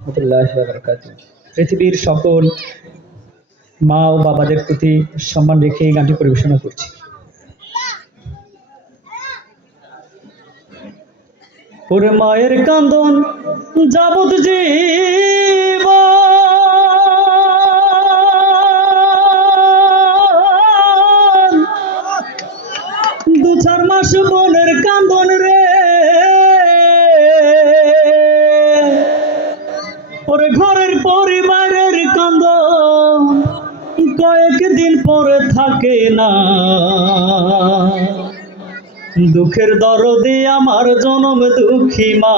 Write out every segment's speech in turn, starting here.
রাহমাতুল্লাহি ওয়া বারাকাতুহু। পৃথিবীর সকল মা ও বাবাদের প্রতি সম্মান রেখে এই গানটি পরিবেশনা করছি। ওরে মায়ের কান্দন যাবত জীবন, দু চার মাস বোনের কান্দন রে, ওরে ঘরের পরিবারের কান্দন কয়েকদিন পরে থাকে না। দুঃখের দরদে আমার জনম দুঃখী মা,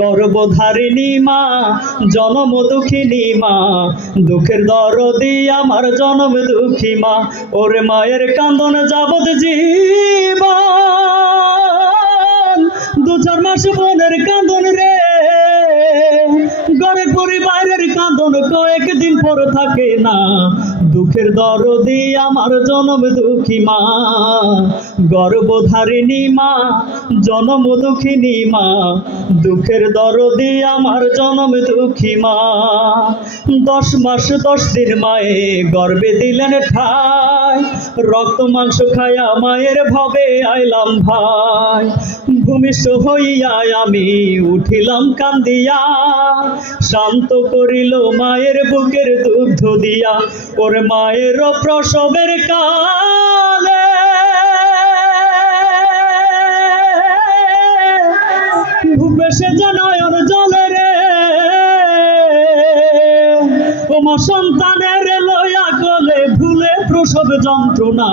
গর্ভধারিণী মা, জনম দুঃখিনী মা। দুঃখের দরদে আমার জনম দুঃখী মা, ওরে মায়ের কান্দন যাবত জীবন, দু চার মাস বোনের কান্দন রে, ঘরের পরিবারের কান্দন কয়েকদিন পর থাকে না। দুঃখের দরদে আমার জনম দুঃখী মা, গর্ভধারিণী মা, জনম দুঃখিনী মা। দুঃখের দরদে আমার জনম দুঃখী মা। 10 মাস 10 দিন মায়ে গর্ভে দিলেন ঠাই, রক্ত মাংস খায়া মায়ের ভবে আইলাম ভাই। ভূমিষ্ঠ হইয়া আমি উঠিলাম কান্দিয়া, শান্ত করিল মায়ের বুকের দুগ্ধ দিয়া। ওর মায়ের প্রসবের কালে ভেসে যায় নয়ন জলে রে, ওমা সন্তানের লইয়া গলে ভুলে প্রসব যন্ত্রণা।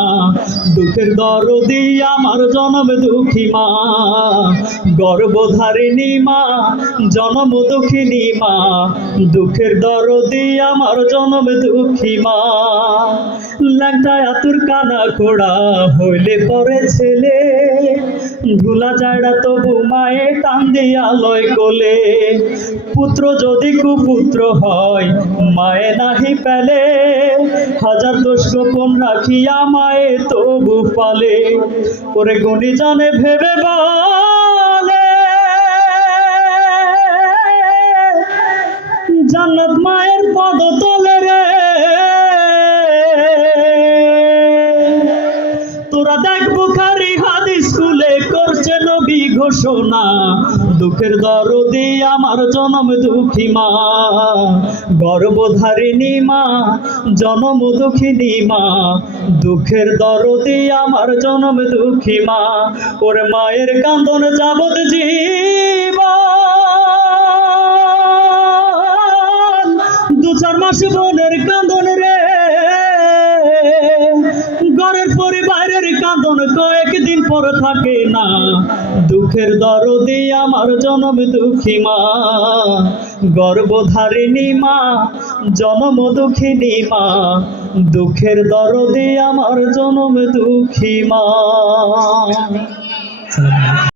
দুঃখের দরদে আমার জনম দুঃখী মা, গর্ভধারিণী মা, জনম দুঃখিনী মা। দুঃখের দরদে আমার জনম দুঃখী মা। ল্যাংটা আতুর কানা খোড়া হইলে পরে ছেলে, ধুলা জায়গা তবু মায়ে টান দিয়া লয় কোলে। পুত্র যদি কুপুত্র হয় মায়ে নাহি পেলে, হাজার দোষ গোপন রাখিয়া মায়ে তবু পালে। ওরে গুণী জানে ভেবে বলে, জান্নাত মায়ের পদতলে রে। তোরা দেখ বুখারী হাদিস খুলে করছে নবী ঘোষণা। দুঃখের দরদে আমার জনম দুঃখী মা, গর্ভধারিণী মা, জনম দুঃখিনী মা। দুঃখের দরদে আমার জনম দুঃখী মা। ওর মায়ের কান্দন যাবত জীবন, দু চার মাস বোনের কান্দন রে, ঘরের পরিবারের কান্দন কয়েকদিন পর থাকে না। দুঃখের দরদে আমার জনম দুঃখী মা, গর্ভধারিণী মা, জনম দুঃখিনী মা। দুঃখের দরদে আমার জনম দুঃখী মা।